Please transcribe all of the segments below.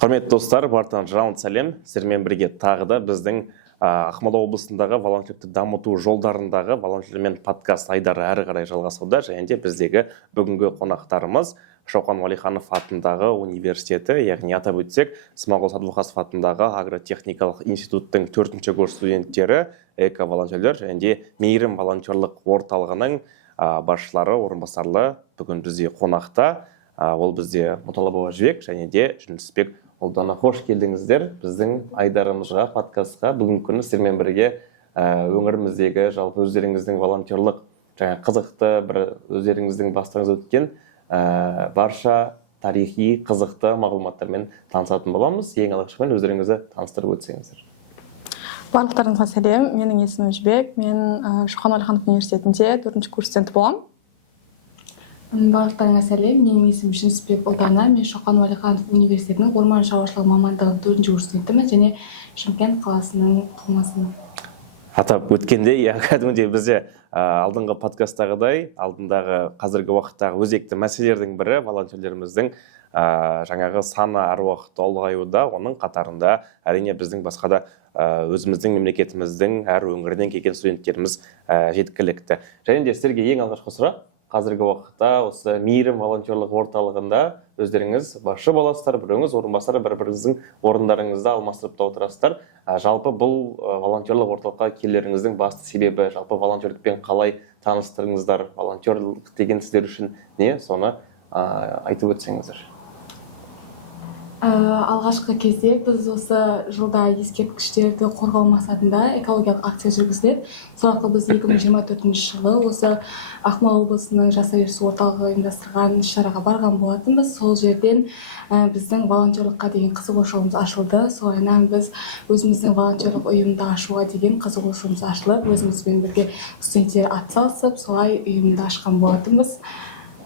Құрметті достар, бартынан жалын сәлем. Сіздермен бірге тағы да біздің Ақмола облысындағы волонтерлікті дамыту жолдарындағы волонтерлермен подкаст айдары әрі қарай жалғасуда. Және де біздегі бүгінгі қонақтарымыз Шоқан Уәлиханов атындағы университеті, яғни атап өтсек, Смағұл Садуақасов атындағы агротехникалық институттың 4-ші курс студенттері, эко-волонтерлер және де мейірім волонтерлік орталығының басшылары, орынбасарлары бүгін бізде қонақта. Ол бізде Мұталапова Жібек және де Жүнісбек Ұлдана. Қош келдіңіздер біздің айдарымызға, подкастқа. Бүгінгі күні сіздермен бірге өңіріміздегі жалпы өздеріңіздің волонтерлық жаңа қызықты бір өздеріңіздің бастарыңыз өткен барша тарихи қызықты мағлұматтармен танысатын боламыз. Ең алғашқымен өздеріңізді таныстырып өтсеңіздер. Барлықтарыңызға сәлем. Менің есімім Жібек. Мен Шоқан Уәлиханов университетінде 4-ші курс студенті боламын. Барлықтарыңа сәлем. Менің есімім Жүнісбек Ұлдана. Мен Шоқан Уәлиханов университетінің орман шаруашылығы мамандығының 4-ші курс студентімін және Шымкент қаласының тумасымын. Атап өткенде, кәдімгідей бізде алдыңғы подкасттағыдай, алдындағы қазіргі уақыттағы өзекті мәселелердің бірі волонтерлеріміздің жаңағы саны әр уақытта ұлғаюда, оның қатарында әрине біздің басқа да өзіміздің мемлекетіміздің әр өңірінен келген студенттеріміз жеткілікті. Және де сіздерге ең алғашқы сұрақ, қазіргі уақытта осы мейірім волонтерлік орталығында өздеріңіз басшы боласыздар, біреуіңіз орынбасар, бір-біріңіздің орындарыңызды алмастырып та отырасыздар. Жалпы бұл волонтерлік орталыққа келулеріңіздің басты себебі, жалпы волонтерлікпен қалай таныстырыңыздар, волонтерлік деген сіздер үшін не, соны айтып өтсеңіздер. Алғашқы кезде біз осы жылда ескерткіштерді қорғау мақсатында экологиялық акция жүргізіледі. Сол арқылы біз 2024 жылы осы Ақмола облысының жас ерсі орталығы ұйымдастырған іс-шараға барған болатынбыз. Сол жерден біздің волонтерлыққа деген қызығушылығымыз ашылды. Солайынан біз өзіміздің волонтерлық ұйымды ашуға деген қызығушылығымыз ашылып, өзімізбен бірге студенттер атсалысып, солай ұйымды ашқан болатынбыз.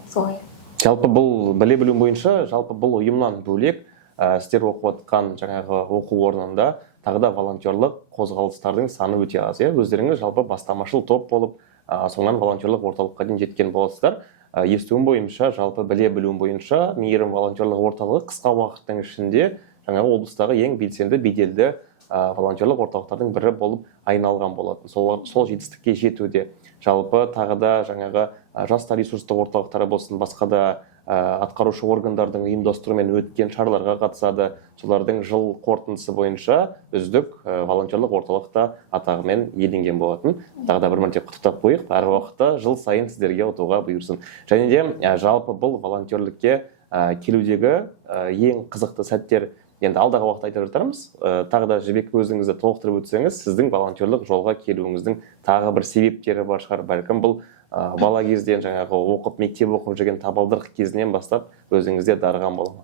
Солай. Жалпы бұл біле-білуім бойынша, жалпы бұл ұйымнан бөлек сіздер оқып отқан жаңағы оқу орнында тағы да волонтерлық қозғалыстардың саны өте аз. Өздеріңіз жалпы бастамашыл топ болып, соңынан волонтерлық орталыққа дейін жеткен боласыздар. Естуім бойынша, жалпы біле-білуім бойынша, мейірім волонтерлық орталығы қысқа уақыттың ішінде жаңағы облыстағы ең белсенді, беделді волонтерлық орталықтардың бірі болып айналған болатын. Сол жетістікке жетуде жалпы тағы да жаңағы жастар ресурстық орталықтары болсын, басқа да атқарушы органдардың ұйымдастыруымен өткен шараларға қатысады. Солардың жыл қорытындысы бойынша үздік волонтерлық орталықта атағымен иеленген болатын. Тағы да бір мәрте құттықтап қойық. Әр уақытта жыл сайын сіздерге ұтуға бұйырсын. Және де жалпы бұл волонтерлікке келудегі ең қызықты сәттер енді алдағы уақытта айтып жатармыз. Тағы да Жібек өзіңізді толықтырып өтсеңіз, сіздің волонтерлік жолға келуіңіздің тағы бір себептері бар шығар. Бәлкім бұл бала кезден жаңағы оқып, мектеп оқып жүрген табалдырық кезінен бастап өзіңізде дарыған бола ма?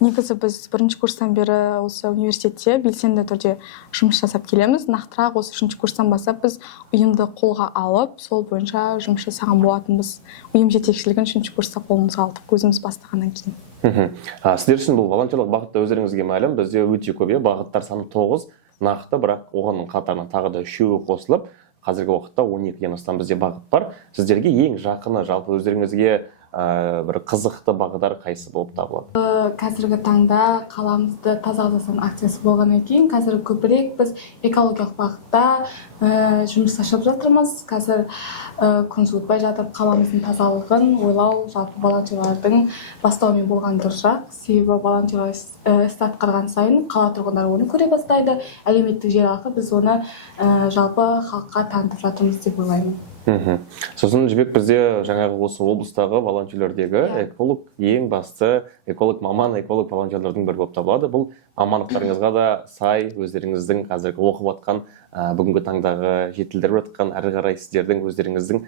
Негізі біз 1-ші курстан бері осы университетте белсенді түрде жұмыс жасап келеміз. Нақтырақ осы 3-ші курстан бастап біз ұйымды қолға алып, сол бойынша жұмыс жасаған болатынбыз. Ұйым жетекшілігін 3-ші курста қолымызға алдық, өзіміз бастағаннан кейін. Сіздер үшін бұл волонтерлік бағытта өздеріңізге мәлім, бізде өте көп, бағыттар саны 9 нақты, бірақ оғанның қатарына тағы да 3-і қосылып, қазіргі уақытта 12-ден астам бізде бағыт бар. Сіздерге ең жақыны, жалпы өздеріңізге бір қызықты бағдар қайсы болып табылады? Қазіргі таңда қаламызды таза қазақстан акциясы болғаннан кейін қазір көбірек біз экологиялық бағытта жұмыс жасап жатырмыз. Қазір күн суытпай жатып қаламыздың тазалығын ойлау жалпы волонтерлардың бастауымен болған дұрысырақ. Себебі волонтерлар істі атқарған сайын қала тұрғындары оны көре бастайды. Әлеуметтік желі арқылы біз оны жалпы халыққа танытып жатырмыз деп ойлаймын. Сосын Жібек, бізде жаңағы осы облыстағы волонтерлердегі эколог ең басты эколог маман, эколог волонтерлердің бірі болып табылады. Бұл мамандықтарыңызға да сай, өздеріңіздің қазіргі оқып жатқан, бүгінгі таңдағы жетілдіріп жатқан, әрі қарай сіздердің өздеріңіздің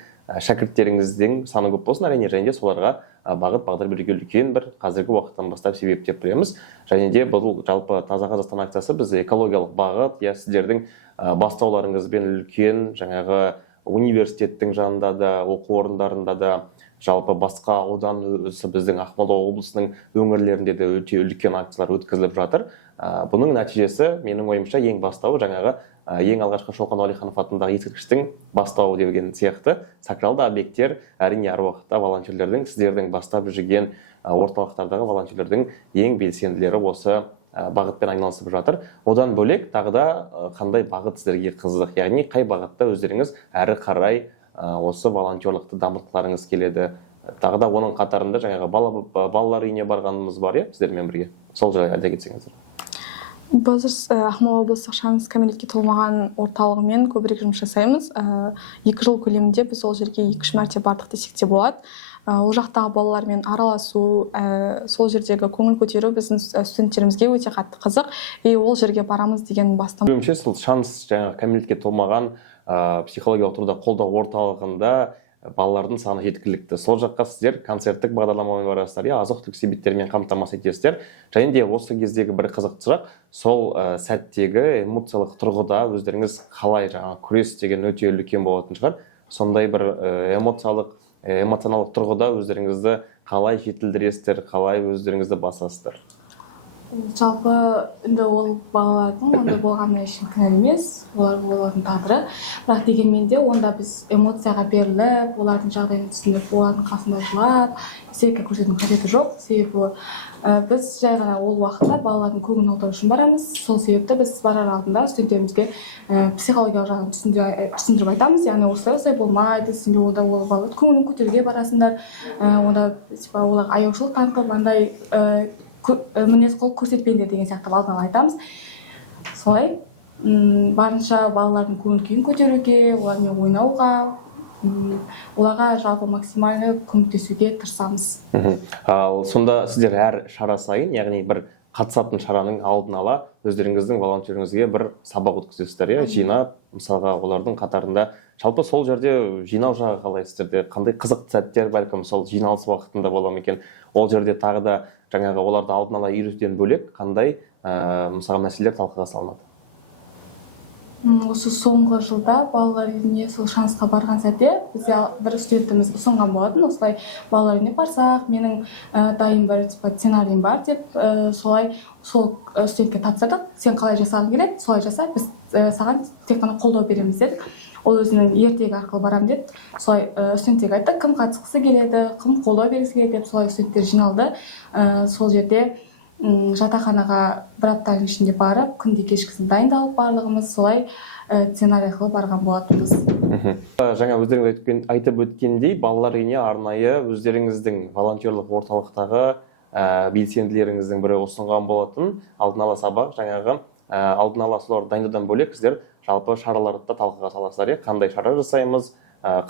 шәкірттеріңіздің саны көп болсын, әрине, және де соларға бағыт бағдар беруге үлкен бір қазіргі уақыттан бастап себеп деп білеміз. Және де бұл жалпы таза Қазақстан акциясы біз экологиялық бағыт, сіздердің бастауларыңызбен үлкен жаңағы университеттің жанында да, оқу орындарында да, жалпы басқа аудан біздің Ақмола облысының өңірлерінде де өте үлкен акциялар өткізіліп жатыр. Бұның нәтижесі менің ойымша ең бастауы жаңағы ең алғашқы Шоқан Уәлиханов атындағы ескерткіштің бастауы деген сияқты сакралды объекттер әрине әр уақытта волонтерлердің, сіздердің бастап жүрген орталықтардағы волонтерлердің ең белсенділері осы бағытпен айналысып жатыр. Одан бөлек тағы да қандай бағыт сіздерге қызық, яғни қай бағытта өздеріңіз әрі қарай осы волонтерлықты дамытқыларыңыз келеді. Тағы да оның қатарында жаңағы балалар үйіне барғанымыз бар, сіздермен бірге. Сол жайлы айта кетсеңіздер. Біз Ақмола облыстық шаңсыз кәмелетке толмаған орталығымен көбірек жұмыс жасаймыз. 2 жыл көлемінде біз ол жерге 2-3 мәрте бардық десек те болады. Ол жақтағы балалармен араласу, сол жердегі көңіл көтеру біздің студенттерімізге өте қатты қызық. Ол жерге барамыз деген бастама. Білуімше, сол шаңсыз жаңағы кәмелетке толмаған психологиялық тұрғыда қолдау орталығында балалардың саны жеткілікті. Сол жаққа сіздер концерттік бағдарламамен барасыздар, азық-түлік себеттермен қамтамасыз етесіздер. Және де осы кездегі бір қызықты сұрақ, сол сәттегі эмоциялық тұрғыда өздеріңіз қалай жаңағы күрес деген өте үлкен болатын шығар. Сондай бір эмоционалдық тұрғыда өздеріңізді қалай жетілдіресіздер, қалай өздеріңізді басасыздар? Жалпы енді ол балалардың ондай болғанына ешкім кінәлі емес, олардың тағдыры. Бірақ дегенмен де онда біз эмоцияға беріліп, олардың жағдайын түсініп, олардың қасында жылап, истерика көрсетудің қажеті жоқ. Себебі біз жай ғана ол уақытта балалардың көңілін аулау үшін барамыз. Сол себепті біз барар алдында студенттерімізге психологиялық жағын түсіндіріп айтамыз. Яғни осылай болмайды, сендер онда ол балаларды көңілін көтеруге барасыңдар. Онда оларға аяушылық танытып, андай мінез құлық көрсетпеңдер деген сияқты алдын ала айтамыз. Солай барынша балалардың көңіл күйін көтеруге, олармен ойнауға, оларға жалпы максимально көмектесуге тырысамыз. Ал сонда сіздер әр шара сайын, яғни бір қатысатын шараның алдын ала өздеріңіздің волонтеріңізге бір сабақ өткізесіздер, жинап, мысалға олардың қатарында жалпы сол жерде жинау жағы қалай сіздерде, қандай қызықты сәттер бәлкім сол жиналыс уақытында бола ма екен? Ол жерде тағы да жаңағы оларды алдын ала үйретуден бөлек қандай мысалға мәселелер талқыға салынады? Осы соңғы жылда балалар үйіне сол шаңсызға барған сәтте бізде бір студентіміз ұсынған болатын. Осылай балалар үйіне барсақ, менің дайын бір сценариім бар деп, солай сол студентке тапсырдық. Сен қалай жасағың келеді, солай жаса, біз саған тек қана қолдау береміз дедік. Ол өзінің ертегі арқылы барам деді. Солай студенттерге айтты, кім қатысқысы келеді, кім қолдау бергісі келеді деп, солай студенттер жиналды. Сол жерде жатақханаға бір аптаның ішінде барып, күнде кешкісін дайындалып барлығымыз солай сценарий арқылы барған болатынбыз. Жаңа өздеріңіз айтып өткендей, балалар үйіне арнайы өздеріңіздің волонтерлық орталықтағы белсенділеріңіздің бірі ұсынған болатын алдын ала сабақ, жаңағы алдын ала соларды дайындаудан бөлек сіздер жалпы шараларды да талқыға саласыздар, қандай шара жасаймыз,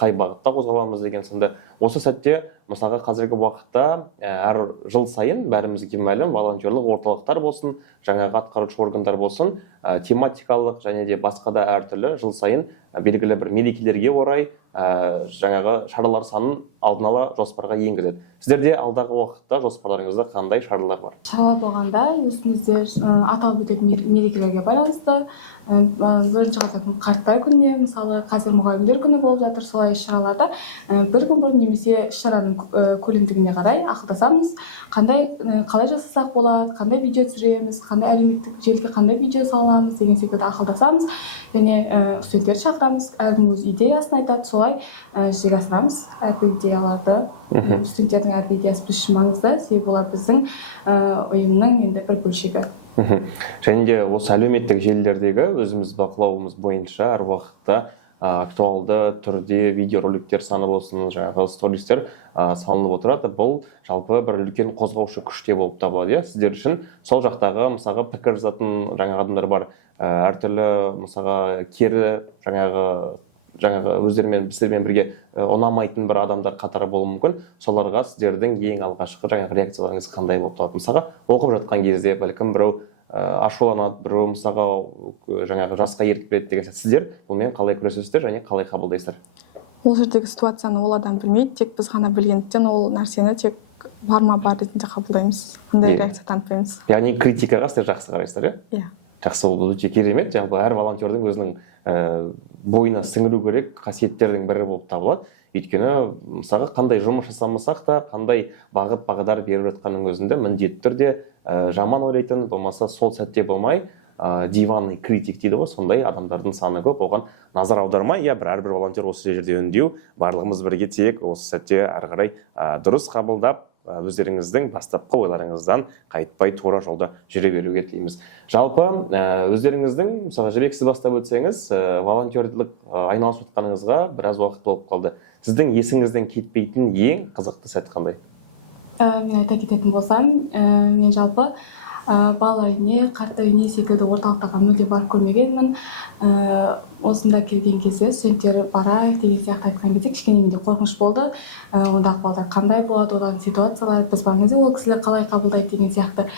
қай бағытта қозғаламыз деген сынды. Осы сәтте мысалға қазіргі уақытта әр жыл сайын бәрімізге мәлім волонтерлық орталықтар болсын, жаңағы атқарушы органдар болсын, тематикалық және де басқа да әртүрлі жыл сайын белгілі бір мерекелерге орай жаңағы шаралар санын алдын ала жоспарға енгізеді. Сіздерде алдағы уақытта жоспарларыңызда қандай шаралар бар? Шаралар болғанда өзімізде аталып өтетін мерекелерге байланысты, бірінші қазақтың қарттар күніне, мысалы қазір мұғалімдер күні болып жатыр, солай шараларда бір күн бұрын немесе шараның көлемдігіне қарай ақылдасамыз, қалай жасасақ болады, қандай видео түсіреміз, қандай әлеуметтік желіге қандай видео саламыз деген секілді ақылдасамыз, және студенттерді шақырамыз, әркім өз идеясын айтады, солай жүзеге асырамыз әрбір идеяларды. Студенттердің әрбір идеясы біз үшін маңызды, себебі олар біздің ұйымның енді бір бөлшегі. Және де осы әлеуметтік желілердегі өзіміз бақылауымыз бойынша әр уақытта актуалды түрде видеороликтер саны болсын, жаңағы стористер салынып отырады. Бұл жалпы бір үлкен қозғаушы күште болып табылады. Сіздер үшін сол жақтағы мысалға пікір жазатын жаңағы адамдар бар, әртүрлі мысалға кері жаңағы біздермен бірге ұнамайтын бір адамдар қатары болуы мүмкін. Соларға сіздердің ең алғашқы жаңағы реакцияларыңыз қандай болып табылады? Мысалға оқып жатқан кезде бәлкім біреу ашуланады, біреу мысалға жаңағы жасқа еріп береді деген сияқты. Сіздер бұнымен қалай күресесіздер және қалай қабылдайсыздар? Ол жердегі ситуацияны ол адам білмейді, тек біз ғана білгендіктен ол нәрсені тек бар ма бар ретінде қабылдаймыз, қандай реакция танытпаймыз. Яғни критикаға сіздер жақсы қарайсыздар, иә? Жақсы, ол өте керемет. Жалпы әр волонтердің өзінің бойына сіңіру керек қасиеттердің бірі болып табылады. Өйткені мысалға қандай жұмыс жасамасақ та, қандай бағыт-бағдар беріп жатқанның өзінде міндетті түрде жаман ойлайтын, болмаса сол сәтте болмай диванный критик дейді ғой, сондай адамдардың саны көп. Оған назар аудармай, әрбір волонтер осы жерде үндеу, барлығымыз бірге тек осы сәтте әрі қарай дұрыс қабылдап, өздеріңіздің бастапқы ойларыңыздан қайтпай тура жолда жүре беруге тілейміз. Жалпы өздеріңіздің, мысалы Жібек, сіз бастап өтсеңіз, волонтерлік айналысып жатқаныңызға біраз уақыт болып қалды. Сіздің есіңізден кетпейтін ең қызықты сәт қандай? Мен айта кететін болсам, мен жалпы балалар үйіне, қарттар үйіне секілді орталықтарға мүлде барып көрмегенмін. Осында келген кезде студенттер барайық деген сияқты айтқан кезде кішкене менде қорқыныш болды. Ондағы балалар қандай болады, олардың ситуациялары, біз барған кезде ол кісілер қалай қабылдайды деген сияқты.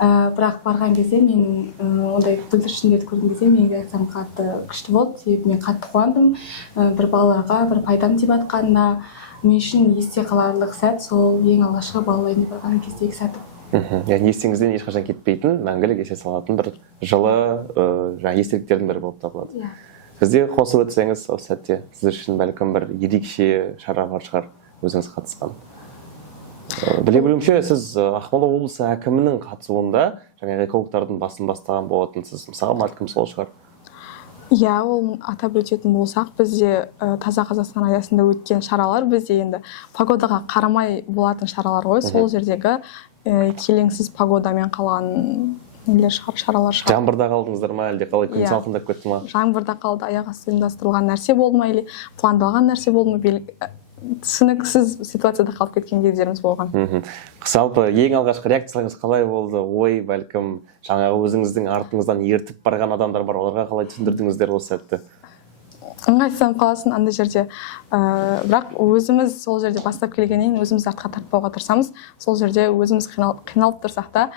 Бірақ барған кезде мен ондай бүлдіршіндерді көрген кезде менің реакциям қатты күшті болды. Себебі мен қатты қуандым. Бір балаларға бір пайдам тиіп жатқанына. Мен үшін есте қаларлық сәт сол ең алғашқы балалар үйіне барған кездегі сәт. Яғни есіңізден ешқашан кетпейтін, мәңгілік есте салатын бір жылы естеліктердің бірі болып табылады. Сізде қосып өтсеңіз осы сәтте сіз үшін бәлкім бір ерекше шара бар шығар, өзіңіз қатысқан. Біле білуімше, сіз Ақмола облысы әкімінің қатысуында жаңағы экологтардың басын бастаған болатынсыз. Мысалы, бәлкім сол шығар. Иә, ол атап өтетін болсақ, бізде Таза Қазақстан аясында өткен шаралар бізде енді погодаға қарамай болатын шаралар ғой. Сол жердегі келеңсіз погодамен қалған нелер шығар, шаралар шығар. Жаңбырда қалдыңыздар ма, әлде қалай күн салқындап кетті ма? Жаңбырда қалды, аяқ асты ұйымдастырылған нәрсе болды ма, или пландалған нәрсе болды ма, түсініксіз ситуацияда қалып кеткен кездеріміз болған. Жалпы ең алғашқы реакцияларыңыз қалай болды? Ой, бәлкім жаңағы өзіңіздің артыңыздан ертіп барған адамдар бар, оларға қалай түсіндірдіңіздер осы сәтті? Ыңғайсызданып қаласың анда жерде. Бірақ өзіміз сол жерде бастап келгеннен өзіміз артқа тартпауға тырысамыз. Сол жерде өзіміз қиналып тұрсақ та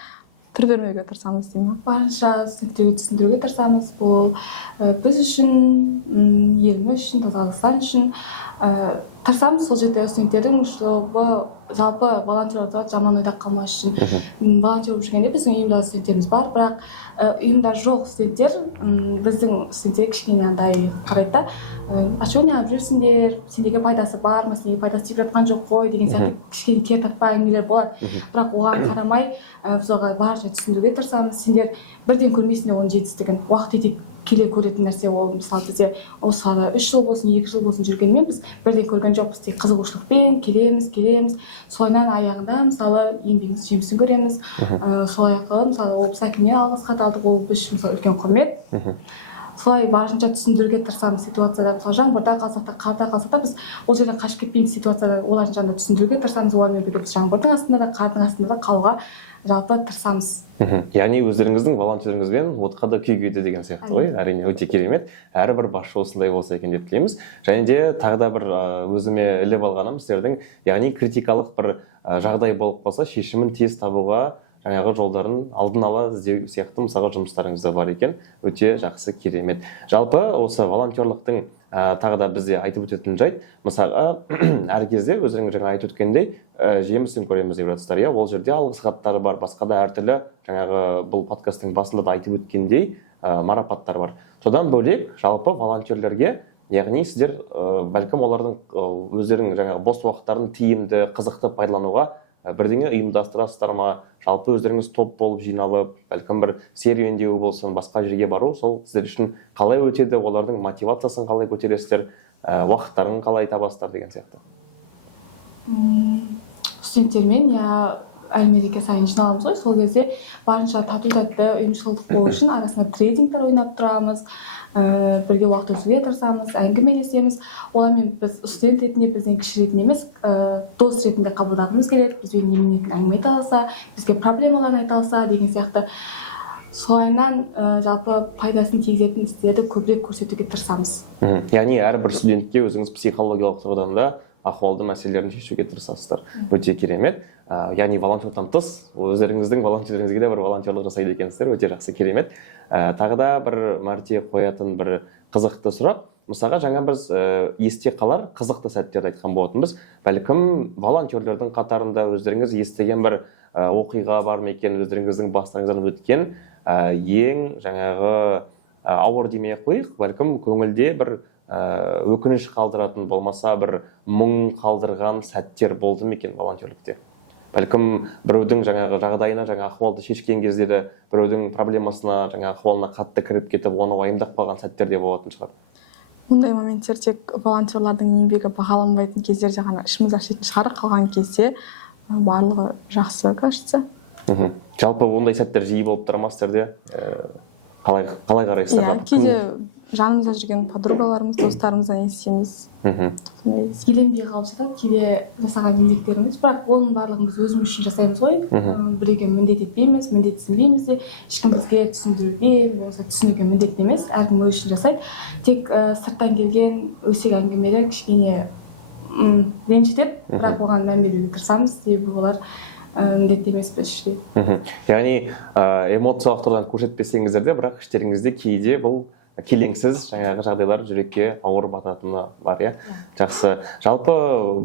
түр бермеуге тырысамыз деймін. Барынша студенттерге түсіндіруге тырысамыз. Бұл біз үшін, еліміз үшін, Таза Қазақстан үшін тырысамыз. Сол жерде студенттердің жалпы волонтерлар жаман ойда қалмас үшін. Волонтер болып жүргенде біздің ұйымда студенттеріміз бар, бірақ ұйымда жоқ студенттер біздің студенттер кішкене андай қарайды да, а что не алып жүрсіңдер, сендерге пайдасы бар ма, сендерге пайдасы тиіп жатқан жоқ қой деген сияқты кішкене кертартпа әңгімелер болады. Бірақ оған қарамай біз оған барынша түсіндіруге тырысамыз. Сендер бірден көрмейсіңдер оның жетістігін. Уақыт өте келе көретін нәрсе ол. Мысалы бізде осылай 3 жыл болсын, 2 жыл болсын жүргенмен біз бірден көрген жоқпыз. Тек қызығушылықпен келеміз. Солайынан аяғында мысалы еңбегіміз жемісін көреміз. Солай арқылы мысалы облыс әкіміне алғыс хат алдық, ол біз үшін мысалы үлкен құрмет. Солай барынша түсіндіруге тырысамыз ситуацияда. Мысалы жаңбырда қалсақ та, қарда қалсақ та біз ол жерден қашып кетпейміз ситуацияда. Олардың жанында түсіндіруге тырысамыз. Олармен бірге біз жаңбырдың астында да, қардың астында да қалуға жалпы тырысамыз. Яғни өздеріңіздің волонтеріңізбен отқа да күйге де деген сияқты ғой. Әрине өте керемет. Әрбір басшы осындай болса екен деп тілейміз. Және де тағы да бір өзіме іліп алғаным сіздердің, яғни критикалық бір жағдай болып қалса, шешімін тез табуға жаңағы жолдарын алдын ала іздеу сияқты мысалға жұмыстарыңыз да бар екен. Өте жақсы, керемет. Жалпы осы волонтерлықтың тағы да бізде айтып өтетін жайт, мысалға әр кезде өздеріңіз жаңа айтып өткендей жемісін көреміз деп жатсыздар. Ол жерде алғыс хаттары бар, басқа да әртүрлі жаңағы бұл подкасттың басында да айтып өткендей марапаттар бар. Содан бөлек жалпы волонтерлерге, яғни сіздер бәлкім олардың өздерінің жаңағы бос уақыттарын тиімді, қызықты пайдалануға бірдеңе ұйымдастырасыздар ма? Жалпы өздеріңіз топ болып жиналып, бәлкім бір серуендеу болсын, басқа жерге бару, сол сіздер үшін қалай өтеді, олардың мотивациясын қалай көтересіздер, уақыттарын қалай табасыздар деген сияқты? Студенттермен әлеуметтік сайын жиналамыз ғой, сол кезде барынша тату-тәтті ұйымшылдық болу үшін арасында трейдингтер ойнап тұрамыз, бірге уақыт өткізуге тырысамыз, әңгімелесеміз. Олармен біз студент ретінде, бізден кіші ретінде емес, дос ретінде қабылдағымыз келеді. Бізбен неменетін әңгіме айта алса, бізге проблемаларын айта алса деген сияқты. Солайынан жалпы пайдасын тигізетін істерді көбірек көрсетуге тырысамыз. Яғни әрбір студентке өзіңіз психологиялық тұрғыдан да ахуалды мәселелерін шешуге тырысасыздар. Өте керемет. Яғни волонтерлықтан тыс, өздеріңіздің волонтерлеріңізге де бір волонтерлық жасайды екенсіздер. Өте жақсы, керемет. Тағы да бір мәрте қоятын бір қызықты сұрақ. Мысалға жаңа біз есте қалар қызықты сәттерді айтқан болатынбыз. Бәлкім волонтерлердің қатарында өздеріңіз естіген бір оқиға бар ма екен, өздеріңіздің бастарыңыздан өткен ең жаңағы ауыр демей-ақ қояйық, бәлкім көңілде бір өкініш қалдыратын, болмаса бір мұң қалдырған сәттер болды ма екен волонтерлікте? Бәлкім біреудің жаңағы жағдайына, жаңа ахуалды шешкен кездері біреудің проблемасына, жаңа ахуалына қатты кіріп кетіп, оны уайымдап қалған сәттер де болатын шығар. Мұндай моменттер тек волонтерлардың еңбегі бағаланбайтын кездерде ғана ішіміз ашитын шығар. Қалған кезде барлығы жақсы, кажется. Жалпы ондай сәттер жиі болып тұра ма сіздерде? Қалай қарайсыздар? Иә, кейде жанымызда жүрген подругаларымыз, достарымыздан естиміз. еленбей қалып жатады кейде жасаған еңбектеріміз, бірақ оның барлығын біз өзіміз үшін жасаймыз ғой. Біреуге міндет етпейміз, міндетсінбейміз де, ешкім бізге түсіндіруге болмаса түсінуге міндетті емес, әркім өз үшін жасайды. Тек сырттан келген өсек әңгімелер кішкене ренжітеді, бірақ оған мән беруге тырысамыз, себебі олар міндетті емес біз үшін. Яғни эмоциялық тұрғыдан көрсетпесеңіздер де, бірақ іштеріңізде кейде бұл келеңсіз жаңағы жағдайлар жүрекке ауыр бататыны бар, иә. Жақсы. Жалпы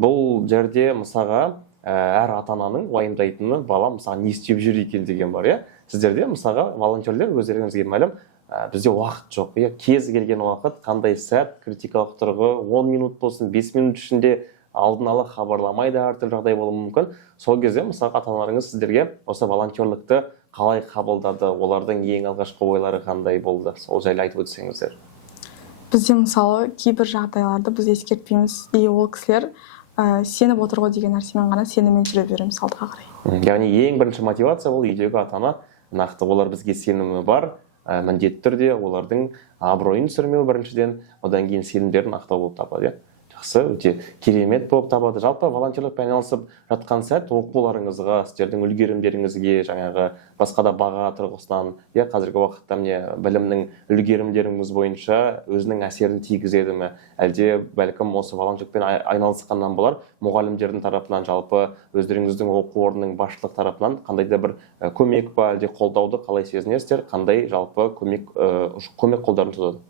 бұл жерде мысалға әр ата-ананың уайымдайтыны бала мысалға не істеп жүр екен деген бар, иә. Сіздерде мысалға волонтерлер өздеріңізге мәлім, бізде уақыт жоқ, иә. Кез келген уақыт, қандай сәт, критикалық тұрғы 10 минут болсын, 5 минут ішінде алдын ала хабарламайды, әртүрлі жағдай болуы мүмкін. Сол кезде мысалға ата-аналарыңыз сіздерге осы волонтерлікті қалай қабылдады, олардың ең алғашқы ойлары қандай болды, сол жайлы айтып өтсеңіздер. Бізде мысалы кейбір жағдайларды біз ескертпейміз, ол кісілер сеніп отыр ғой деген нәрсемен ғана сеніммен жүре береміз алдыға қарай. Яғни ең бірінші мотивация ол үйдегі ата-ана нақты олар бізге сенімі бар, міндетті түрде олардың абыройын түсірмеу біріншіден, одан кейін сенімдерін ақтау болып табылады, иә. Жақсы, өте керемет болып табылады. Жалпы волонтерлікпен айналысып жатқан сәт оқуларыңызға, сіздердің үлгерімдеріңізге, жаңағы басқа да баға тұрғысынан, иә, қазіргі уақытта міне білімнің үлгерімдеріңіз бойынша өзінің әсерін тигізеді ме? Әлде бәлкім осы волонтерлікпен айналысқаннан болар, мұғалімдердің тарапынан, жалпы өздеріңіздің оқу орнының басшылық тарапынан қандай да бір көмек па, әлде қолдауды қалай сезінесіздер, қандай жалпы көмек қолдарын созады?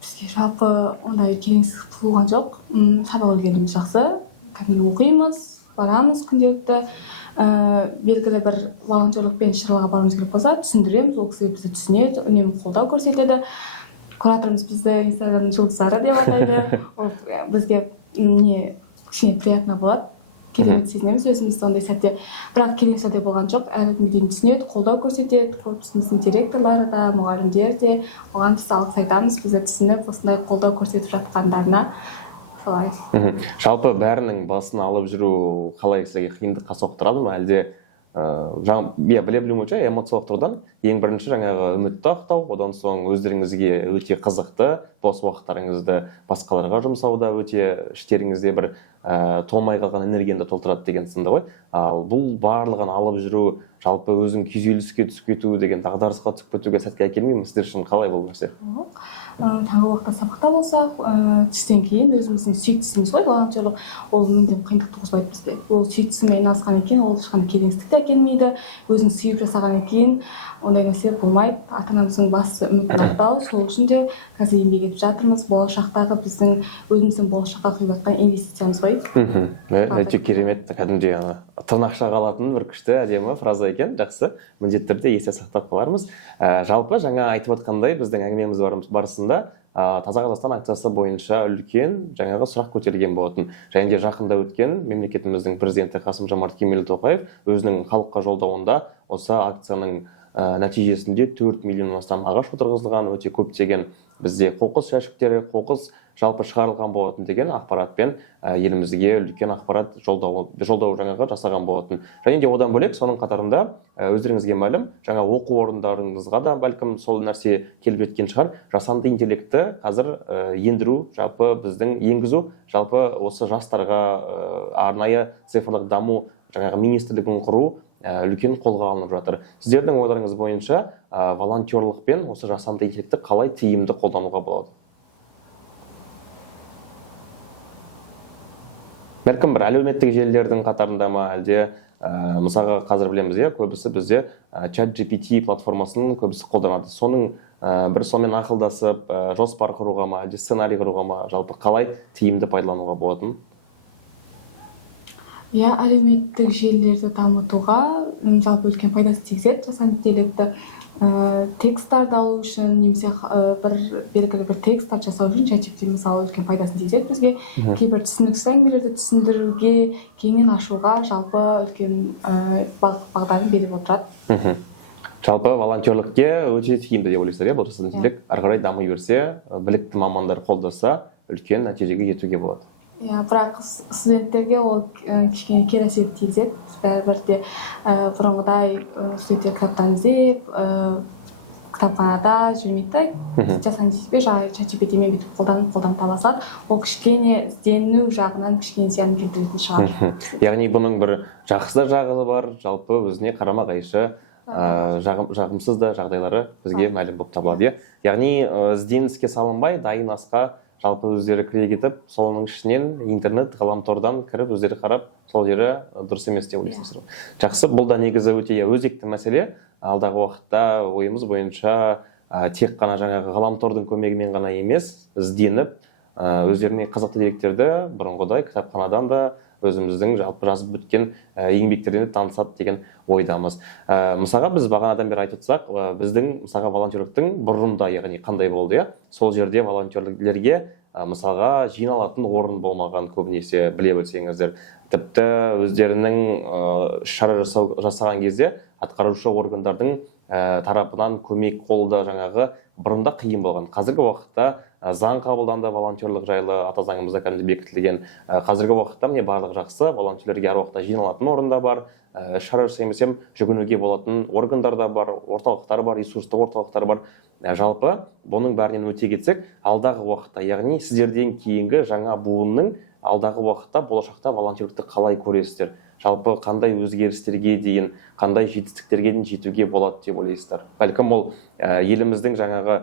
Бізге жалпы ондай келеңсіз болған жоқ. Сабақ үлгеріміз жақсы, кәдімгі оқимыз, барамыз күнделікті. Белгілі бір волонтерлікпен шаруаға баруымыз керек болса, түсіндіреміз, ол кісілер бізді түсінеді, үнемі қолдау көрсетеді. Кураторымыз бізді Инстаграмның жұлдыздары деп атайды. Ол бізге кішкене приятно болады. Керемет сезінеміз өзімізді ондай сәтте. Бірақ келеңсіз де болған жоқ. Әлі күнге дейін түсінеді, қолдау көрсетеді. Корпусымыздың директорлары да, мұғалімдер де. Оған біз алғыс айтамыз, бізді түсініп, осындай қолдау көрсетіп жатқандарына. Солай. Жалпы бәрінің басын алып жүру қалай сізге қиындыққа соқтырады ма, әлде біле білуім бойынша эмоциялық тұрғыдан ең бірінші жаңағы үмітті ақтау, одан соң өздеріңізге өте қызықты, бос уақыттарыңызды басқаларға жұмсауда өте іштеріңізде бір толмай қалған энергияны толтырады деген сынды ғой. Ал бұл барлығын алып жүру, жалпы өзің күйзеліске түсіп кету деген, дағдарысқа түсіп кетуге сәтке әкелмей ме? Сіздер үшін қалай бұл нәрсе? Таңғы уақытта сабақта болсақ, түстен кейін өзіміздің сүйіктісіміз ғой, волонтерлік, ол мүлдем қиындық туғызбайды бізде. Ол сүйіктісімен айналысқаннан кейін ол ешқандай келеңсіздік те әкелмейді. Өзің сүйіп жасағаннан кейін ондай нәрсе болмайды. Ата-анамыздың басты үмітін ақтау, сол үшін де қазір еңбек етіп жатырмыз. Болашақтағы біздің өзіміздің болашаққа құйып жатқан инвестициямыз ғой. Өте керемет, кәдімгідей тырнақша қалатын бір күшті әдемі фраза екен. Жақсы, міндетті түрде есте сақтап қалармыз. Жалпы жаңа айтып отқандай біздің әңгімеміз барысында Таза Қазақстан акциясы бойынша үлкен жаңағы сұрақ көтерілген болатын. Және де жақында өткен мемлекетіміздің президенті Қасым-Жомарт Кемелұлы Тоқаев өзінің халыққа жолдауында осы акцияның нәтижесінде 4 миллион астам ағаш отырғызылған, өте көптеген бізде қоқыс жәшіктері, қоқыс жалпы шығарылған болатын деген ақпаратпен елімізге үлкен ақпарат жолдау жаңағы жасаған болатын. Және де одан бөлек соның қатарында өздеріңізге мәлім, жаңа оқу орындарыңызға да бәлкім сол нәрсе келіп жеткен шығар. Жасанды интеллектті қазір ендіру, жалпы біздің енгізу, жалпы осы жастарға арнайы цифрлық даму жаңағы министрлігін құру үлкен қолға алынып жатыр. Сіздердің ойларыңыз бойынша волонтерлықпен осы жасанды интеллектті қалай тиімді қолдануға болады? Бәлкім бір әлеуметтік желілердің қатарында ма, әлде мысалға қазір білеміз, көбісі бізде ChatGPT платформасын көбісі қолданады. Соның бір сонымен ақылдасып, жоспар құруға ма, әлде сценарий құруға ма, жалпы қалай тиімді пайдалануға болатын? Әлеуметтік желілерді дамытуға жалпы үлкен пайдасы тигізеді. Жасанды интеллектті тексттарды алу үшін, немесе бір белгілі бір тексттар жасау үшін ChatGPT мысалы үлкен пайдасын тигізеді бізге. Кейбір түсініксіз әңгімелерді түсіндіруге, кеңінен ашуға жалпы үлкен бағдарын беріп отырады. Жалпы волонтерлікке өте тиімді деп ойлайсыздар, бұл жасанды интеллект ары қарай дами берсе, білікті мамандар қолдаса, үлкен нәтижеге жетуге болады. иә, бірақ студенттерге ол кішкене кері әсер тигізеді. Бәрібір де бұрынғыдай студенттер кітаптан іздеп кітапханада жүрмейді да, жасанды іздеспей жаңағы ChatGPT-мен бүйтіп қолданып таба салады. Ол кішкене іздену жағынан кішкене зиян келтіретін шығар. Яғни бұның бір жақсы да жағы бар, жалпы өзіне қарама қайшы жағымсыз да жағдайлары бізге мәлім болып табылады. Яғни ізденіске салынбай, дайын асқа жалпы өздері кіре кетіп, соның ішінен интернет, ғаламтордан кіріп, өздері қарап, сол жері дұрыс емес деп ойлайсыздар. Жақсы, бұл да негізі өте өзекті мәселе. Алдағы уақытта ойымыз бойынша тек қана жаңағы ғаламтордың көмегімен ғана емес, ізденіп, өздеріне қызықты деректерді бұрынғыдай кітапханадан да өзіміздің жалпы жазып өткен еңбектерден танысады деген ойдамыз. Мысалға біз бағанадан бері айтып отырсақ, біздің мысалға волонтерліктің бұрында, яғни қандай болды, сол жерде волонтерлерге мысалға жиналатын орын болмаған, көбінесе біле білсеңіздер. Тіпті өздерінің шара жасаған кезде атқарушы органдардың тарапынан көмек қолда жаңағы бұрында қиын болған. Қазіргі уақытта заң қабылданды волонтерлік жайлы, ата заңымызда кәдімгі бекітілген. Қазіргі уақытта міне барлық жақсы, волонтерлерге әр уақытта жиналатын орында бар, шара жасаймасем жүгінуге болатын органдар да бар, орталықтар бар, ресурстық орталықтар бар. Жалпы бұның бәрінен өте кетсек, алдағы уақытта, яғни сіздерден кейінгі жаңа буынның алдағы уақытта болашақта волонтерлікті қалай көресіздер? Жалпы қандай өзгерістерге дейін, қандай жетістіктерге дейін жетуге болады деп ойлайсыздар? Бәлкім ол еліміздің жаңағы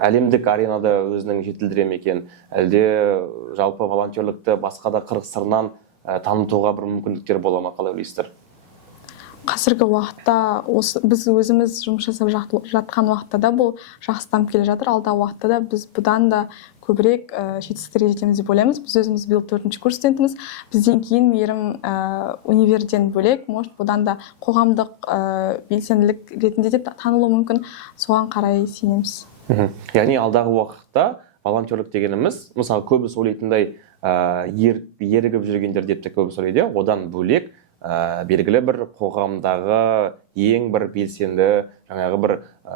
әлемдік аренада өзінің жетілдіре ме екен, әлде жалпы волонтерлікті басқа да қыр-сырынан танытуға бір мүмкіндіктер бола ма, қалай ойлайсыздар? Қазіргі уақытта біз өзіміз жұмыс жасап жатқан уақытта да бұл жақсы дамып келе жатыр. Алдағы уақытта да біз бұдан да көбірек жетістіктерге жетеміз деп ойлаймыз. Біз өзіміз биыл 4-ші курс студентіміз. Бізден кейін мейірім универден бөлек, может, бұдан да қоғамдық белсенділік ретінде де танылуы мүмкін. Соған қарай сенеміз. Яғни алдағы уақытта волонтерлік дегеніміз, мысалы көбісі ойлайтындай ерігіп жүргендер деп те көбісі ойлайды, одан бөлек белгілі бір қоғамдағы ең бір белсенді, жаңағы бір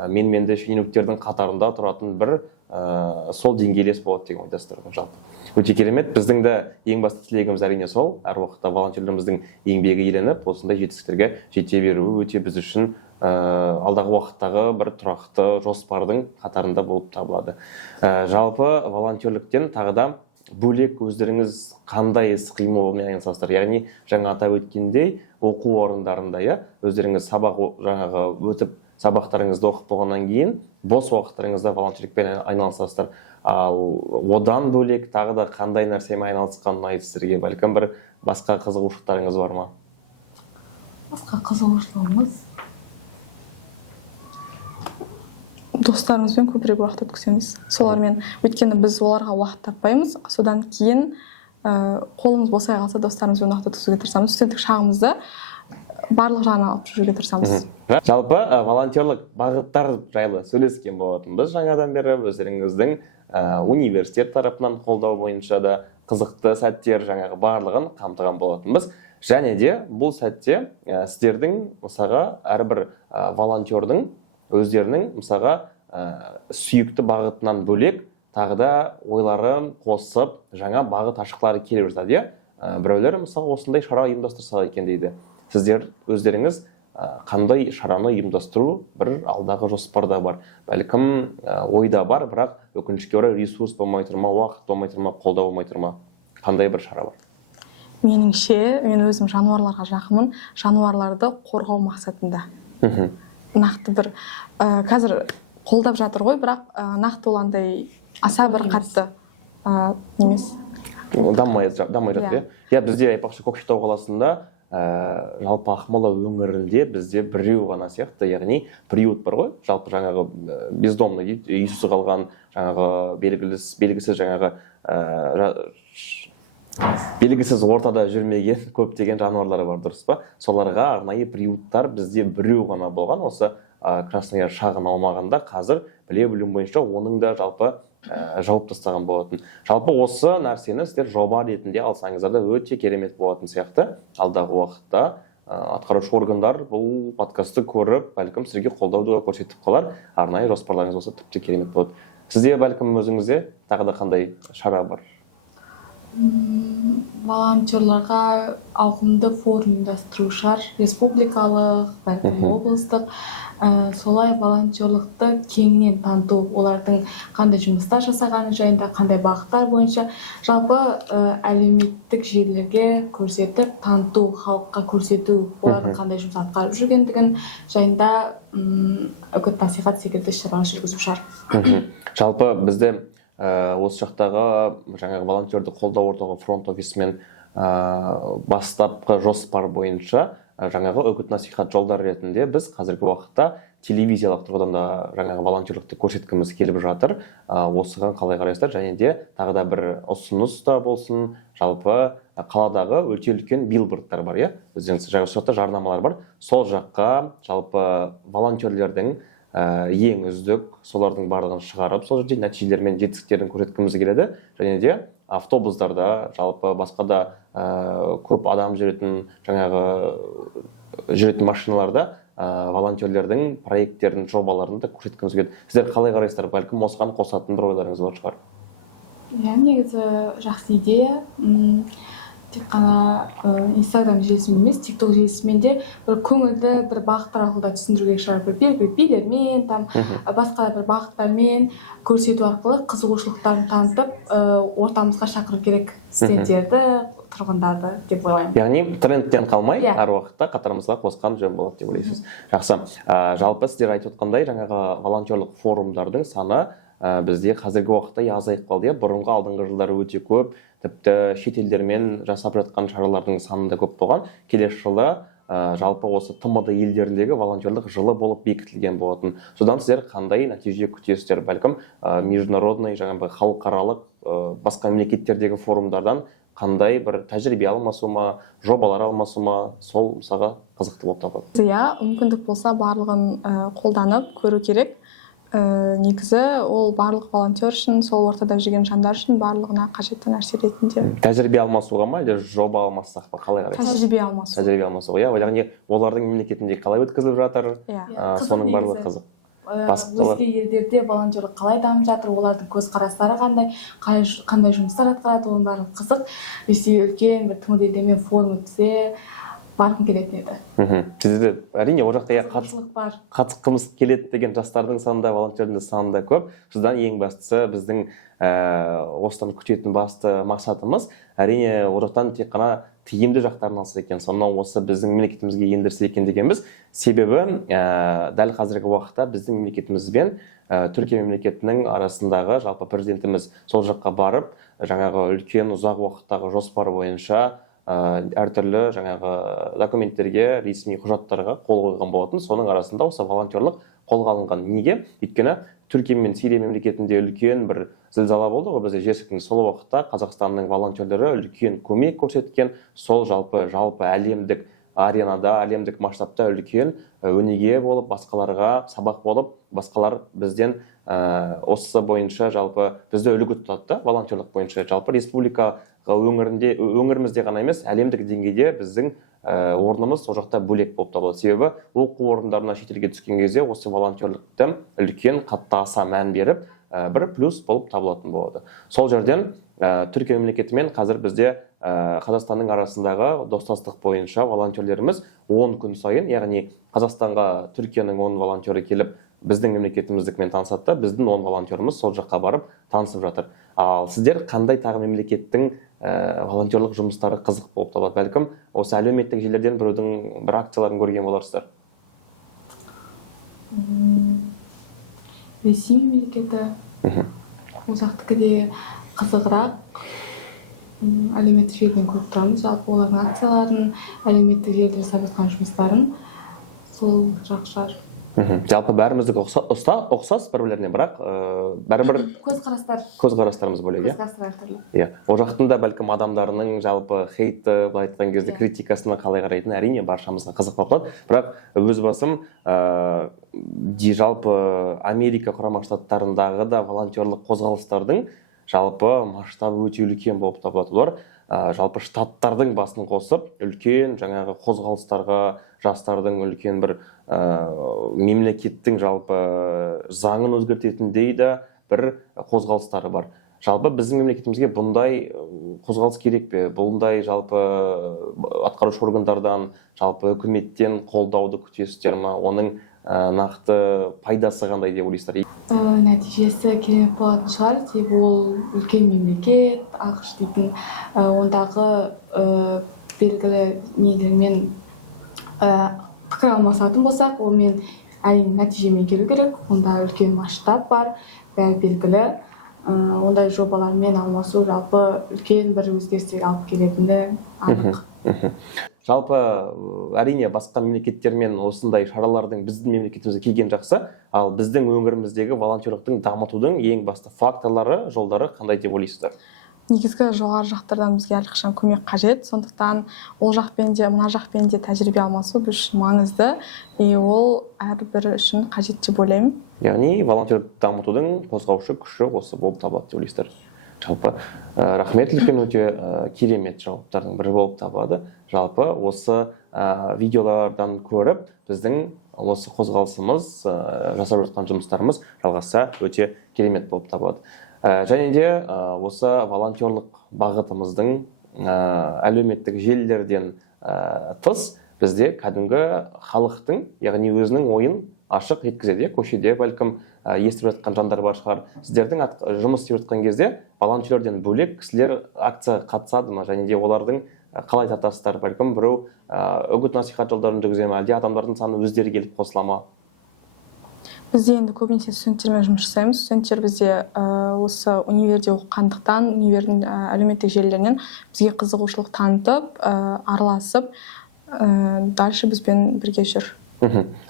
менменді шенеуніктердің қатарында тұратын бір сол деңгейлес болады деген ойдасыздар жалпы. Өте керемет. Біздің де ең басты тілегіміз әрине сол, әр уақытта волонтерлеріміздің еңбегі еленіп, осындай жетістіктерге жете беруі өте біз үшін алдағы уақыттағы бір тұрақты жоспардың қатарында болып табылады. Жалпы волонтерліктен тағы да бөлек өздеріңіз қандай іс-қимылмен айналысасыздар? Яғни жаңа атап өткендей, оқу орындарында өздеріңіз сабақ жаңағы өтіп, сабақтарыңызды оқып болғаннан кейін бос уақыттарыңызда волонтерлікпен айналысасыздар. Ал одан бөлек тағы да қандай нәрсемен айналысқан ұнайды сіздерге? Бәлкім бір басқа қызығушылықтарыңыз бар ма? Басқа қызығушылығымыз достарымызбен көбірек уақыт өткіземіз. Солармен, өйткені біз оларға уақыт таппаймыз. Содан кейін қолымыз босай қалса достарымызбен уақыт өткізуге тырысамыз. Студенттік шағымызды барлық жағынан алып жүруге тырысамыз. Жалпы волонтерлік бағыттар жайлы сөйлескен болатынбыз жаңадан бері. Өздеріңіздің университет тарапынан қолдау бойынша да қызықты сәттер жаңағы барлығын қамтыған болатынбыз. Және де бұл сәтте сіздердің мысалға әрбір волонтердің өздерінің мысалға сүйікті бағытынан бөлек тағы да ойларын қосып жаңа бағыт ашқылары келіп жатады. Біреулер мысалы осындай шара ұйымдастырса екен дейді. Сіздер өздеріңіз қандай шараны ұйымдастыру бір алдағы жоспарда бар? Бәлкім ойда бар, бірақ өкінішке орай ресурс болмай тұр ма, уақыт болмай тұр ма, қолдау болмай тұр ма? Қандай бір шара бар? Меніңше, мен өзім жануарларға жақынмын, жануарларды қорғау мақсатында. Нақты бір қазір қолдап жатыр ғой, бірақ нақты оландай аса бір қатты емес. Даммай жатыр. Бізде айтпақшы Көкшетау қаласында жалпы Ақмола өңірінде бізде біреу ғана сияқты, яғни приют бар ғой, жалпы жаңағы бездомный, үйсіз қалған, жаңағы белгісіз жаңағы белгісіз ортада жүрмеген көптеген жануарлар бар, дұрыс па? Соларға арнайы приюттар бізде біреу ғана болған. Осы Краснояр шағын аумағында қазір білем бойынша оның да жалпы жауып тастаған болатын. Жалпы осы нәрсені сіздер жоба ретінде алсаңыздар да өте керемет болатын сияқты. Алдағы уақытта атқарушы органдар бұл подкастты көріп, бәлкім сізге қолдауды көрсетіп қалар. Арнайы жоспарларыңыз болса тіпті керемет болады. Сізде бәлкім өзіңізде тағы да қандай шара бар? Волонтерларға ауқымды форум ұйымдастыру шығар, республикалық, бәлкім облыстық. Солай волонтерлықты кеңінен таныту, олардың қандай жұмыстар жасағаны жайында, қандай бағыттар бойынша, жалпы әлеуметтік желілерге көрсетіп, таныту, халыққа көрсету, олардың қандай жұмыс атқарып жүргендігін жайында үгіт насихат секілді іс-шаралар жүргізу шығар. Жалпы бізде осы жақтағы жаңағы волонтерді қолдау орталығы фронт офисімен бастапқы жоспар бойынша жаңағы үгіт насихат жолдар ретінде біз қазіргі уақытта телевизиялық тұрғыдан да жаңағы волонтерлікті көрсеткіміз келіп жатыр. Осыған қалай қарайсыздар? Және де тағы да бір ұсыныс та болсын, жалпы қаладағы өте үлкен билбордтар бар, иә? Біздің жақта жарнамалар бар. Сол жаққа жалпы волонтерлердің ең үздік солардың барлығын шығарып, сол жерде нәтижелер мен жетістіктерін көрсеткіміз келеді. Және де автобустарда, жалпы басқа да көп адам жүретін машиналарда волонтерлердің проекттерін, жобаларын да көрсеткіміз келеді. Сіздер қалай қарайсыздар? Бәлкім осыған қосатын бір ойларыңыз бар шығар. Негізі жақсы идея. Тек қана Инстаграм желісімен емес, TikTok желісімен де бір көңілді бір бағыттар арқылы түсіндіруге шығар, бір белгілі билермен, басқа бір бағыттармен көрсету арқылы қызығушылықтарын танытып, ортамызға шақыру керек студенттерді, тұрғындарды деп ойлаймын. Яғни трендтен қалмай, әр уақытта қатарымызға қосқан жөн болады деп ойлайсыз. Жақсы. Жалпы сіздер айтып отқандай, жаңағы волонтерлік форумдардың саны бізде қазіргі уақытта азайып қалды. Бұрынғы алдыңғы жылдары өте көп, тіпті шетелдермен жасап жатқан шаралардың саны да көп болған. Келесі жылы жалпы осы ТМД елдеріндегі волонтерлік жылы болып бекітілген болатын. Содан сіздер қандай нәтиже күтесіздер? Бәлкім международный, жаңағы халықаралық басқа мемлекеттердегі форумдардан қандай бір тәжірибе алмасу ма, жобалар алмасу ма, сол мысалға қызықты болып табылады. Иә, мүмкіндік болса барлығын қолданып көру керек. Негізі ол барлық волонтер үшін, сол ортада жүрген жандар үшін барлығына қажетті нәрсе ретінде. Тәжірибе алмасуға ма, әлде жоба алмассақ па, қалай қарайсыз? Тәжірибе алмасу. Тәжірибе алмасуға, иә, яғни олардың мемлекетінде қалай өткізіліп жатыр, соның барлығы қызық. Өзге елдерде волонтерлік қалай дамып жатыр, олардың көзқарастары қандай жұмыстар атқарады, оның барлығы қызық. Ресей үлкен бір ТМД елдермен форум өтсе, барғым келетін еді. Сізде әрине ол жақта қатысқымыз келеді деген жастардың санында, волонтердің санында көп. Содан ең бастысы біздің осыдан күтетін басты мақсатымыз әрине ол жақтан тек қана тиімді жақтарын алса екен, сонан осы біздің мемлекетімізге ендірсе екен дегенбіз. Себебі дәл қазіргі уақытта біздің мемлекетімізбен Түркия мемлекетінің арасындағы жалпы президентіміз сол жаққа барып, жаңағы үлкен ұзақ уақыттағы жоспар бойынша әртүрлі жаңағы документтерге, ресми құжаттарға қол қойған болатын. Соның арасында осы волонтерлық қолға алынған. Неге? Өйткені Түркия мен Сирия мемлекетінде үлкен бір зілзала болды ғой бізде жер сілкінісі. Сол уақытта Қазақстанның волонтерлері үлкен көмек көрсеткен. Сол жалпы әлемдік аренада, әлемдік масштабта үлкен өнеге болып, басқаларға сабақ болып, басқалар бізден осы бойынша жалпы бізді үлгі тұтады, волонтерлік бойынша жалпы республика өңірімізде ғана емес, әлемдік деңгейде біздің орнымыз сол жақта бөлек болып табылады. Себебі оқу орындарына шетелге түскен кезде осы волонтерлікті үлкен қатты аса мән беріп, бір плюс болып табылатын болады. Сол жерден Түркия мемлекетімен қазір бізде Қазақстанның арасындағы достастық бойынша волонтерлеріміз 10 күн сайын, яғни Қазақстанға Түркияның 10 волонтері келіп, біздің мемлекетіміздікмен танысады, біздің 10 волонтеріміз сол жаққа барып танысып жатыр. Ал сіздер қандай тағы мемлекеттің волонтерлық жұмыстары қызық болып табылады? Бәлкім осы әлеуметтік желілерден біреудің бір акцияларын көрген боларсыздар. Ресей мемлекеті, ол жақтікі де қызығырақ. Әлеуметтік желіден көріп тұрамыз, жалпы олардың акцияларын, әлеуметтік желіде жасап жатқан жұмыстарын, сол жақ шығар. Жалпы бәріміздікі ұқсас бір-бірлеріне, бірақ бәрібір көзқарастарымыз бөлек, иә? Көзқарастар әртүрлі. Иә, ол жақтың да бәлкім адамдарының жалпы хейті, былай айтқан кезде критикасына қалай қарайтын әрине баршамызға қызық болып қалады. Бірақ өз басым жалпы Америка құрама штаттарындағы да волонтерлық қозғалыстардың жалпы масштабы өте үлкен болып табылады. Олар жалпы штаттардың басын қосып, үлкен жаңағы қозғалыстарға, жастардың үлкен бір мемлекеттің жалпы заңын өзгертетіндей де бір қозғалыстары бар. жалпы біздің мемлекетімізге бұндай қозғалыс керек пе? Бұндай жалпы атқарушы органдардан, жалпы үкіметтен қолдауды күтесіздер ма? Оның нақты пайдасы қандай деп ойлайсыздар? Нәтижесі керемет болатын шығар, себебі ол үлкен мемлекет, ақш дейтін, ондағы белгілі нелермен пікір алмасатын болсақ, онымен әрине нәтижемен келу керек. Онда үлкен масштаб бар, бәрі белгілі. Ондай жобалармен алмасу жалпы үлкен бір өзгерістерге алып келетіні анық. Жалпы әрине басқа мемлекеттермен осындай шаралардың біздің мемлекетімізге келген жақсы, ал біздің өңіріміздегі волонтерлықтың дамытудың ең басты факторлары, жолдары қандай деп ойлайсыздар? Негізгі жоғары жақтардан бізге әрқашан көмек қажет, сондықтан ол жақпен де мына жақпен де тәжірибе алмасу біз үшін маңызды, ол әрбір үшін қажет деп ойлаймын. Яғни волонтерлікті дамытудың қозғаушы күші осы болып табылады деп ойлайсыздар? Жалпы рахмет, үлкен өте керемет жауаптардың бірі болып табылады. Жалпы осы видеолардан көріп біздің осы қозғалысымыз, жасап жатқан жұмыстарымыз жалғасса өте керемет болып табылады. Және де осы волонтерлық бағытымыздың әлеуметтік желілерден тыс бізде кәдімгі халықтың, яғни өзінің ойын ашық еткізеді. Көшеде бәлкім естіп жатқан жандар бар шығар. Сіздердің жұмыс істеп жатқан кезде волонтерлерден бөлек кісілер акцияға қатысады ма? Және де олардың қалай татасыздар? Бәлкім біреу үгіт насихат жолдарын жүргізе ме? Әлде адамдардың саны өздері келіп қосыла ма? Бізде енді көбінесе студенттермен жұмыс жасаймыз. Студенттер бізде осы универде оқығандықтан, универдің әлеуметтік желілерінен бізге қызығушылық танытып, араласып, дальше бізбен бірге жүр.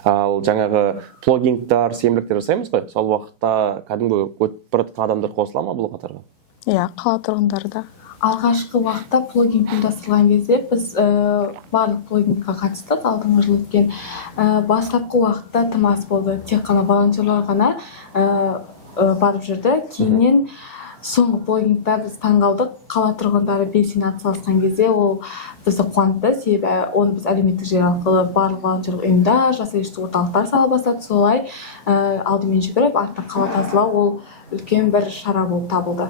Ал жаңағы плогингтар, сенбіліктер жасаймыз ғой, сол уақытта кәдімгі өтіп бара жатқан адамдар қосыла ма бұл қатарға? Иә, қала тұрғындары да. Алғашқы уақытта плогинг ұйымдастырылған кезде біз барлық плогингқа қатыстық, алдыңғы жыл өткен. Бастапқы уақытта тым аз болды, тек қана волонтерлар ғана барып жүрді. Кейіннен соңғы плогингта біз таңғалдық, қала тұрғындары белсене атсалысқан кезде ол бізді қуантты, себебі оны біз әлеуметтік желі арқылы барлық волонтерлік ұйымдар, жасайтын орталықтар сала бастады. Солай алдымен жүгіріп, артынан қала тазалау ол үлкен бір шара болып табылды.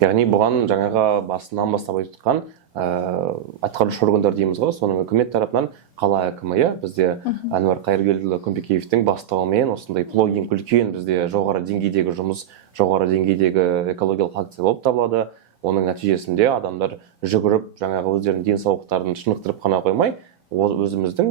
Яғни бұған жаңағы басынан бастап айтып жатқан атқарушы органдар дейміз ғой, соның үкімет тарапынан қала әкімі, бізде Әнуар Қайыргелдіұлы Күмпекеевтің бастауымен осындай плогинг үлкен бізде жоғары деңгейдегі жұмыс, жоғары деңгейдегі экологиялық акция болып табылады. Оның нәтижесінде адамдар жүгіріп, жаңағы өздерінің денсаулықтарын шынықтырып қана қоймай, өзіміздің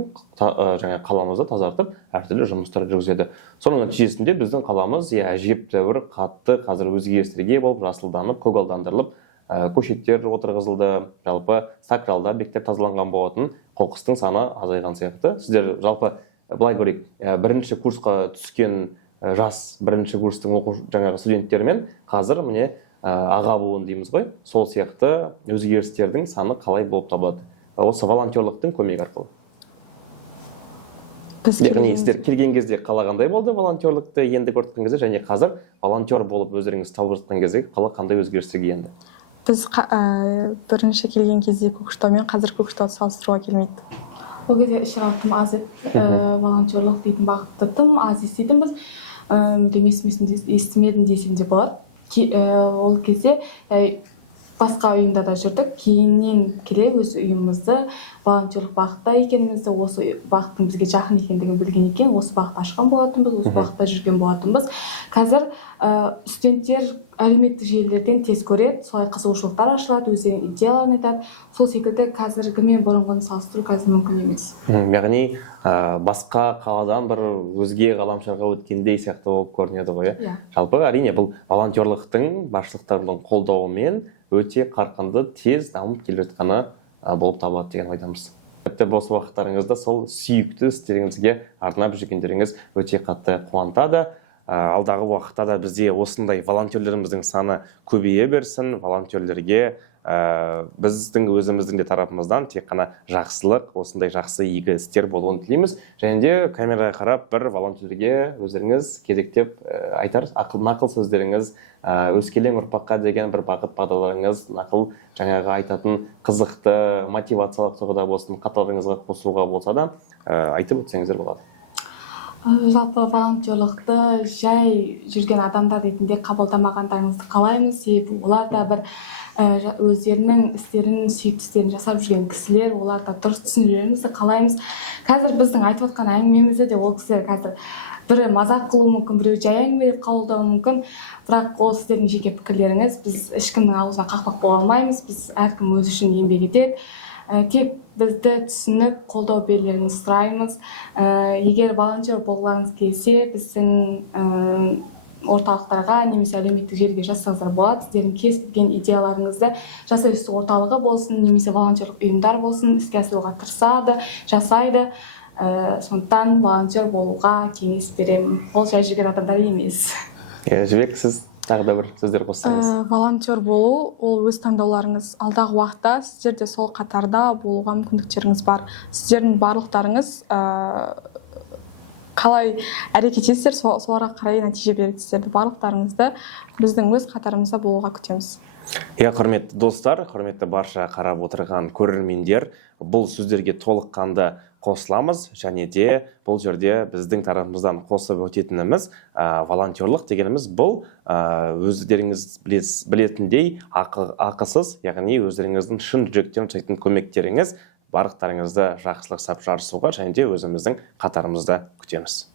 жаңа қаламызды тазартып, әртүрлі жұмыстар жүргізеді. Соның нәтижесінде біздің қаламыз әжептәуір қатты қазір өзгерістерге болып, жасылданып, көгалдандырылып, көшеттер отырғызылды, жалпы сакралда бектер тазаланған болатын, қоқыстың саны азайған сияқты. Сіздер жалпы былай көрейік, бірінші курсқа түскен жас бірінші курстың жаңағы студенттермен қазір міне аға буын дейміз ғой, сол сияқты өзгерістердің саны қалай болып табылады? Осы волонтерлықтың көмегі арқылы. Яғни сіздер келген кезде қалағандай болды волонтерлікті енді көріп кезде, және қазір волонтер болып өздеріңіз тауып жатқан кезде қала қандай өзгерістерге енді? Біз бірінші келген кезде Көкшетаумен қазір Көкшетауды салыстыруға келмейді. Ол кезде ішірақ тым аз еді, волонтерлық дейтін бағытты тым аз еститінбіз. Естімедім десем де болады. Ол кезде басқа ұйымдарда жүрдік, кейіннен келе өз ұйымымызды волонтерлық бағытта екенімізді, осы бағыттың бізге жақын екендігін білген екен, осы бағытты ашқан болатынбыз, осы бағытта жүрген болатынбыз. Қазір студенттер әлеуметтік желілерден тез көреді, солай қызығушылықтар ашылады, өздерінің идеяларын айтады. Сол секілді қазіргімен бұрынғыны салыстыру қазір мүмкін емес. Яғни басқа қаладан бір өзге ғаламшарға өткендей сияқты болып көрінеді ғой. Жалпы әрине бұл волонтерлықтың басшылықтарының қолдауымен өте қарқынды, тез дамып келе жатқаны болып табылады деген ойдамыз. Тіпті бос уақыттарыңызда сол сүйікті істеріңізге арнап жүргендеріңіз өте қатты қуантады. Алдағы уақытта да бізде осындай волонтерлеріміздің саны көбейе берсін, волонтерлерге біздің өзіміздің де тарапымыздан тек қана жақсылық, осындай жақсы игі істер болуын тілейміз. Және де камераға қарап бір волонтерлерге өздеріңіз кезектеп айтар нақыл сөздеріңіз, өскелең ұрпаққа деген бір бағыт бағдарларыңыз, нақыл жаңағы айтатын қызықты мотивациялық тұрғыда болсын, қатарыңызға қосуға болса да айтып өтсеңіздер болады. Жалпы волонтерлықты жай жүрген адамдар ретінде қабылдамағандарыңызды қалаймыз, себебі олар да бір өздерінің істерін, сүйікті істерін жасап жүрген кісілер, олар да дұрыс түсіндіруімізді қалаймыз. Қазір біздің айтып отқан әңгімемізді де ол кісілер қазір бірі мазақ қылуы мүмкін, біреу жай әңгіме деп қабылдауы мүмкін, бірақ ол сіздердің жеке пікірлеріңіз, біз ешкімнің аузына қақпақ бола алмаймыз, біз әркім өзі үшін еңбек етеді. Тек бізді түсініп, қолдау берулеріңізді сұраймыз. Егер волонтер болғыларыңыз келсе, біздің орталықтарға немесе әлеуметтік желіге жазсаңыздар болады. Сіздердің кез келген идеяларыңызды жас үсті орталығы болсын, немесе волонтерлік ұйымдар болсын, іске асыруға тырысады, жасайды. Сондықтан волонтер болуға кеңес беремін. Ол жай жүрген адамдар емес. Жібек, сіз тағы да бір сөздер қоссаңыз. Волонтер болу, ол өз таңдауларыңыз. Алдағы уақытта сіздер де сол қатарда болуға мүмкіндіктеріңіз бар. Сіздердің барлықтарыңыз қалай әрекет етесіздер, соларға қарай нәтиже береді. Сіздерді барлықтарыңызды біздің өз қатарымызда болуға күтеміз. Құрметті достар, құрметті барша қарап отырған көрермендер, бұл сөздерге толыққанды қосыламыз, және де бұл жерде біздің тарапымыздан қосып өтетініміз волонтерлық дегеніміз бұл өздеріңіз білетіндей ақысыз, яғни өздеріңіздің шын жүректен жасайтын көмектеріңіз, барлықтарыңызды жақсылық сап жарысуға және де өзіміздің қатарымызда күтеміз.